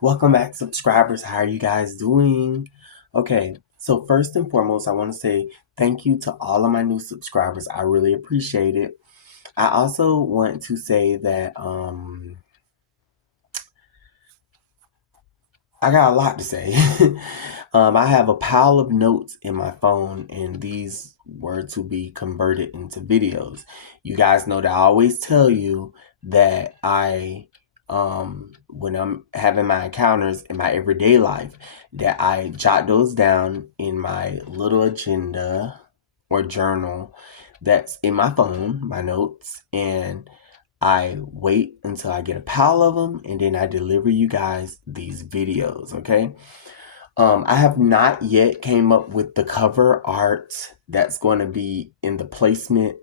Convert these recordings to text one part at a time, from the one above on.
Welcome back, subscribers. How are you guys doing? Okay, so first and foremost, I want to say thank you to all of my new subscribers. I really appreciate it. I also want to say that I got a lot to say. I have a pile of notes in my phone, and these were to be converted into videos. You guys know that I always tell you that when I'm having my encounters in my everyday life, that I jot those down in my little agenda or journal that's in my phone, my notes, and I wait until I get a pile of them and then I deliver you guys these videos, okay? I have not yet came up with the cover art that's going to be in the placement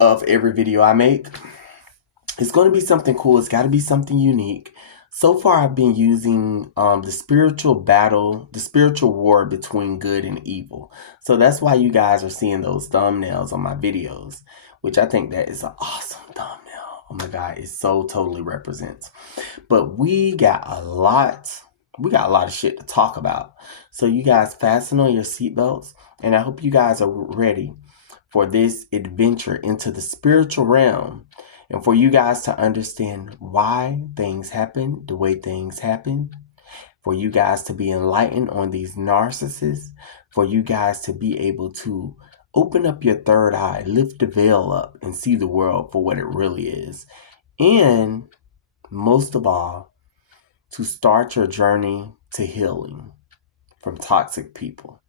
of every video I make. It's going to be something cool. It's got to be something unique. So far, I've been using the spiritual battle, the spiritual war between good and evil. So that's why you guys are seeing those thumbnails on my videos, which I think that is an awesome thumbnail. Oh my God, it so totally represents. But we got a lot of shit to talk about. So you guys fasten on your seatbelts, and I hope you guys are ready for this adventure into the spiritual realm and for you guys to understand why things happen the way things happen, for you guys to be enlightened on these narcissists, for you guys to be able to open up your third eye, lift the veil up, and see the world for what it really is. And most of all, to start your journey to healing from toxic people.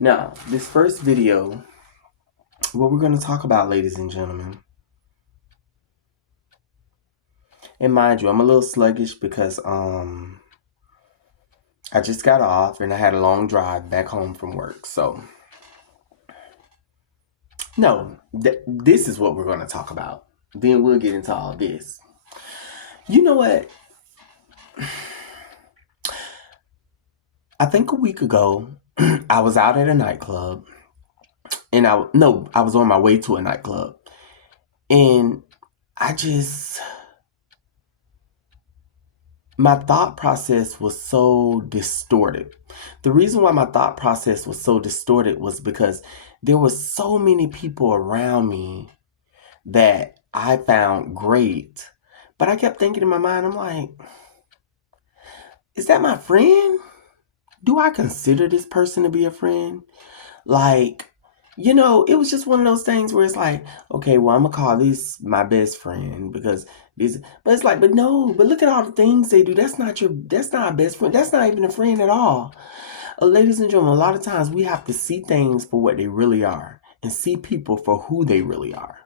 Now, this first video, what we're going to talk about, ladies and gentlemen, and mind you, I'm a little sluggish because I just got off and I had a long drive back home from work. So, no, this is what we're going to talk about. Then we'll get into all this. You know what? I think a week ago, I was out at a nightclub, and I was on my way to a nightclub, and my thought process was so distorted. The reason why my thought process was so distorted was because there were so many people around me that I found great. But I kept thinking in my mind, I'm like, is that my friend? Do I consider this person to be a friend? Like, it was just one of those things where it's like, okay, well, I'm gonna call this my best friend because this, but it's like, but no, but look at all the things they do. That's not a best friend. That's not even a friend at all. Ladies and gentlemen, a lot of times we have to see things for what they really are and see people for who they really are.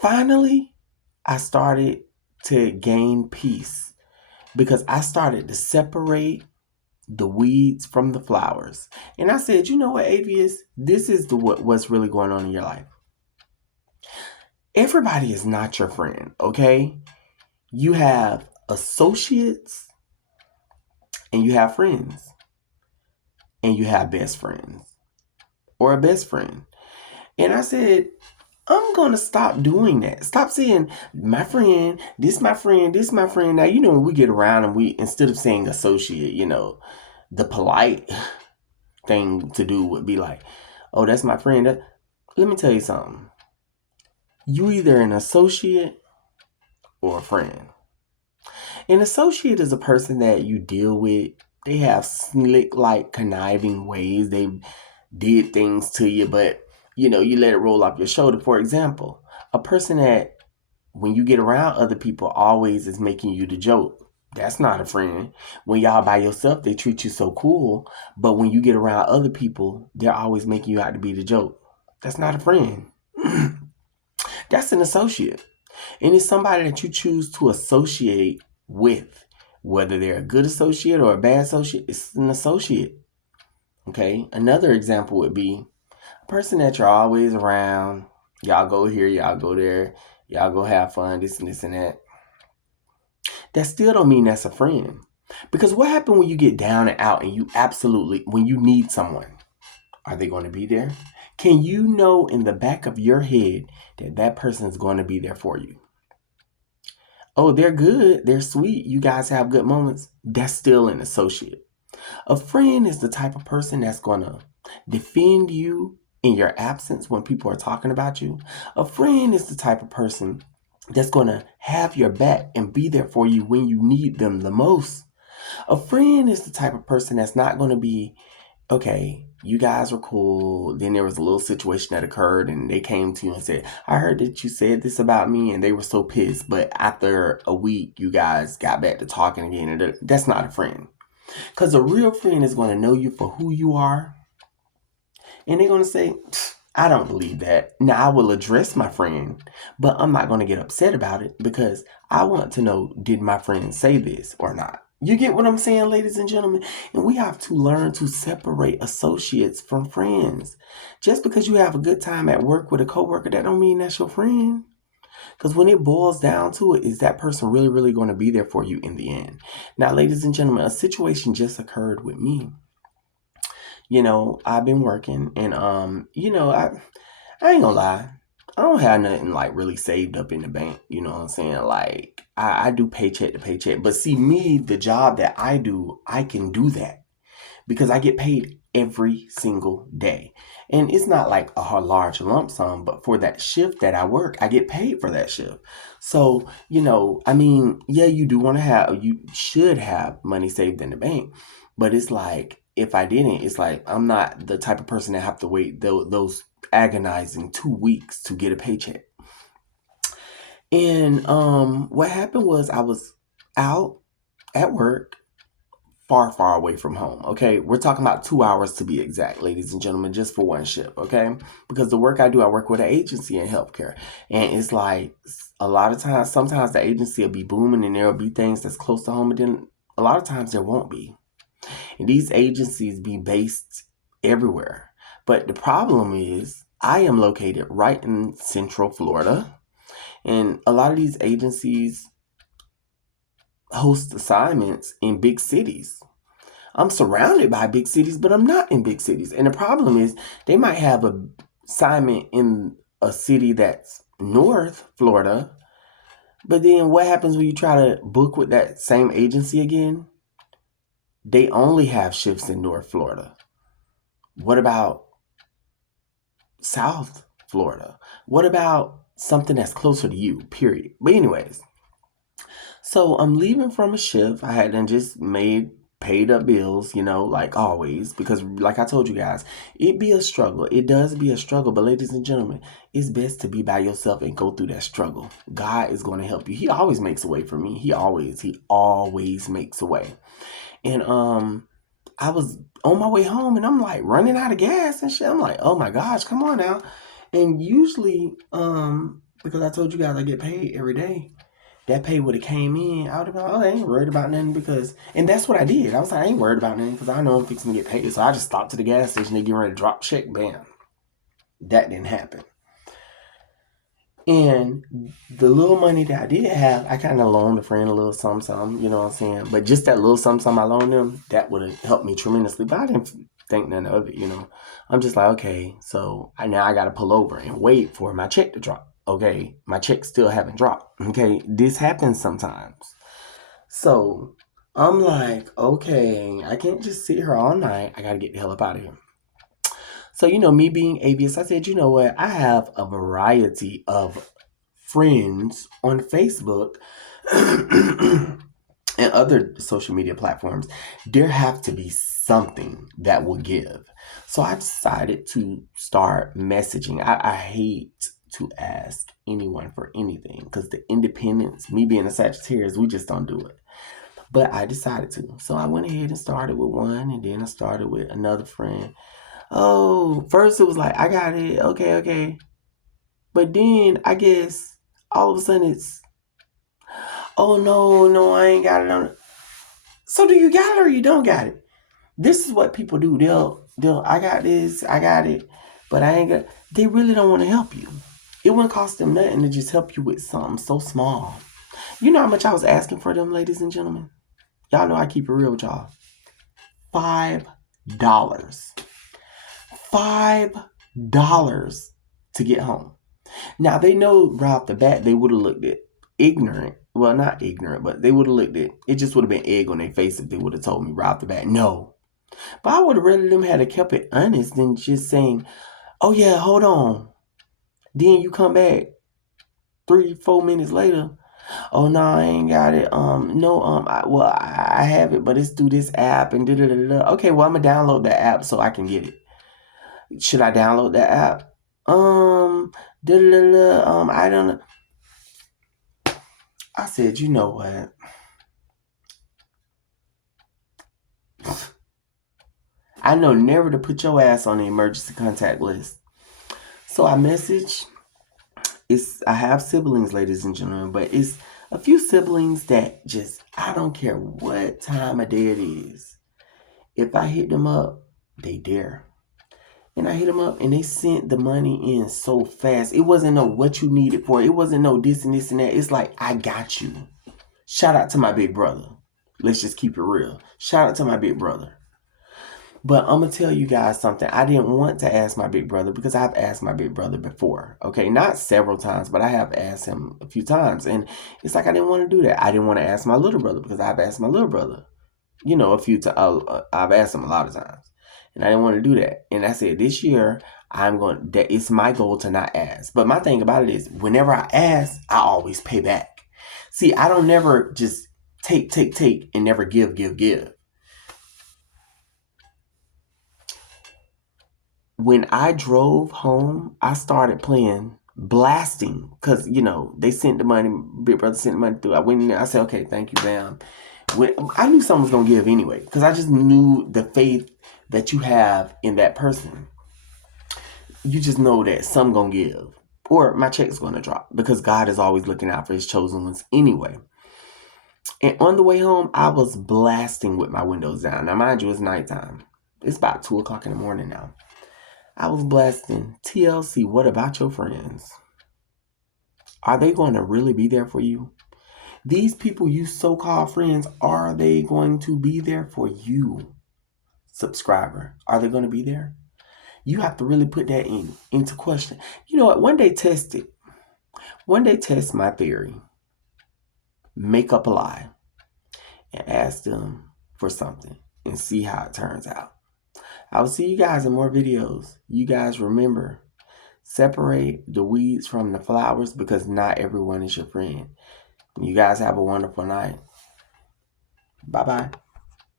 Finally, I started to gain peace because I started to separate the weeds from the flowers. And I said, you know what, Avius, this is what's really going on in your life. Everybody is not your friend, okay? You have associates and you have friends and you have best friends or a best friend. And I said, I'm going to stop doing that. Stop saying my friend, this my friend, this my friend. Now, when we get around and we, instead of saying associate, the polite thing to do would be like, oh, that's my friend. Let me tell you something. You either an associate or a friend. An associate is a person that you deal with. They have slick, like conniving ways. They did things to you, but you let it roll off your shoulder. For example, a person that when you get around other people always is making you the joke. That's not a friend. When y'all by yourself, they treat you so cool. But when you get around other people, they're always making you out to be the joke. That's not a friend. That's an associate. And it's somebody that you choose to associate with. Whether they're a good associate or a bad associate, it's an associate. Okay? Another example would be a person that you're always around. Y'all go here, y'all go there. Y'all go have fun, this and this and that. That still don't mean that's a friend. Because what happens when you get down and out and when you need someone? Are they going to be there? Can you know in the back of your head that person is going to be there for you? Oh, they're good. They're sweet. You guys have good moments. That's still an associate. A friend is the type of person that's going to defend you in your absence when people are talking about you. A friend is the type of person that's going to have your back and be there for you when you need them the most. A friend is the type of person that's not going to be, okay, you guys were cool. Then there was a little situation that occurred and they came to you and said, I heard that you said this about me, and they were so pissed. But after a week, you guys got back to talking again. And that's not a friend. Because a real friend is going to know you for who you are. And they're going to say, I don't believe that. Now, I will address my friend, but I'm not going to get upset about it because I want to know, did my friend say this or not? You get what I'm saying, ladies and gentlemen? And we have to learn to separate associates from friends. Just because you have a good time at work with a coworker, that don't mean that's your friend. Because when it boils down to it, is that person really, really going to be there for you in the end? Now, ladies and gentlemen, a situation just occurred with me. I've been working and I ain't gonna lie. I don't have nothing like really saved up in the bank. You know what I'm saying? Like I do paycheck to paycheck. But see me, the job that I do, I can do that because I get paid every single day. And it's not like a large lump sum, but for that shift that I work, I get paid for that shift. So, yeah, you should have money saved in the bank, but it's like, if I didn't, it's like, I'm not the type of person that have to wait those agonizing 2 weeks to get a paycheck. And what happened was I was out at work far, far away from home. Okay, we're talking about 2 hours to be exact, ladies and gentlemen, just for one shift. Okay, because the work I do, I work with an agency in healthcare, and it's like a lot of times, sometimes the agency will be booming, and there will be things that's close to home, but then a lot of times there won't be. And these agencies be based everywhere. But the problem is, I am located right in Central Florida, and a lot of these agencies host assignments in big cities. I'm surrounded by big cities, but I'm not in big cities. And the problem is they might have a assignment in a city that's North Florida, but then what happens when you try to book with that same agency again? They only have shifts in North Florida. What about South Florida? What about something that's closer to you, period? But anyways, so I'm leaving from a shift. I hadn't just paid up bills, like always, because like I told you guys, it be a struggle. It does be a struggle, but ladies and gentlemen, it's best to be by yourself and go through that struggle. God is going to help you. He always makes a way for me. He always makes a way. And I was on my way home and I'm like running out of gas and shit. I'm like, oh my gosh, come on now. And usually, because I told you guys I get paid every day, that pay would have came in, I would have been like, oh, I ain't worried about nothing and that's what I did. I was like, I ain't worried about nothing because I know I'm fixing to get paid. So I just stopped to the gas station, they get ready to drop check, bam. That didn't happen. And the little money that I did have, I kind of loaned a friend a little something, you know what I'm saying? But just that little something I loaned them, that would have helped me tremendously. But I didn't think none of it, I'm just like, okay, so now I got to pull over and wait for my check to drop. Okay, my check still haven't dropped. Okay, this happens sometimes. So I'm like, okay, I can't just sit here all night. I got to get the hell up out of here. So, me being avious, I said, you know what? I have a variety of friends on Facebook and other social media platforms. There have to be something that will give. So I decided to start messaging. I hate to ask anyone for anything because the independence, me being a Sagittarius, we just don't do it. But I decided to. So I went ahead and started with one, and then I started with another friend. Oh, first it was like, I got it. Okay. But then I guess all of a sudden it's, oh no, I ain't got it on it. So do you got it or you don't got it? This is what people do. They'll I got this, I got it, but I ain't got. They really don't want to help you. It wouldn't cost them nothing to just help you with something so small. You know how much I was asking for them, ladies and gentlemen? Y'all know I keep it real with y'all. $5. $5 to get home. Now they know right off the bat they would have looked at ignorant well, not ignorant, but they would have looked at it. Just would have been egg on their face if they would have told me right off the bat, no. But I would have rather them had kept it honest than just saying, oh yeah, hold on. Then you come back 3-4 minutes later. Oh no, I ain't got it. I have it, but it's through this app and da da da da. Okay, well, I'm gonna download the app so I can get it. Should I download the app? Da da da da. I don't know. I said, you know what? I know never to put your ass on the emergency contact list. So I message. I have siblings, ladies and gentlemen, but it's a few siblings that just, I don't care what time of day it is. If I hit them up, they dare. And I hit them up and they sent the money in so fast. It wasn't no what you needed for. It wasn't no this and this and that. It's like, I got you. Shout out to my big brother. Let's just keep it real. Shout out to my big brother. But I'm going to tell you guys something. I didn't want to ask my big brother because I've asked my big brother before. Okay, not several times, but I have asked him a few times. And it's like I didn't want to do that. I didn't want to ask my little brother because I've asked my little brother, a few times. I've asked him a lot of times. And I didn't want to do that. And I said, this year, it's my goal to not ask. But my thing about it is, whenever I ask, I always pay back. See, I don't never just take, and never give. When I drove home, I started blasting, because, they sent the money, Big Brother sent the money through. I went in there, I said, okay, thank you, bam. I knew someone was going to give anyway, because I just knew the faith that you have in that person. You just know that some going to give, or my check's going to drop, because God is always looking out for his chosen ones anyway. And on the way home, I was blasting with my windows down. Now, mind you, it's nighttime. It's about 2 o'clock in the morning now. I was blasting, TLC, what about your friends? Are they going to really be there for you? These people you so-called friends, are they going to be there for you? Subscriber, are they going to be there? You have to really put that into question. You know what? One day test it. One day test my theory. Make up a lie and ask them for something and see how it turns out. I will see you guys in more videos. You guys remember, separate the weeds from the flowers, because not everyone is your friend. You guys have a wonderful night. Bye-bye.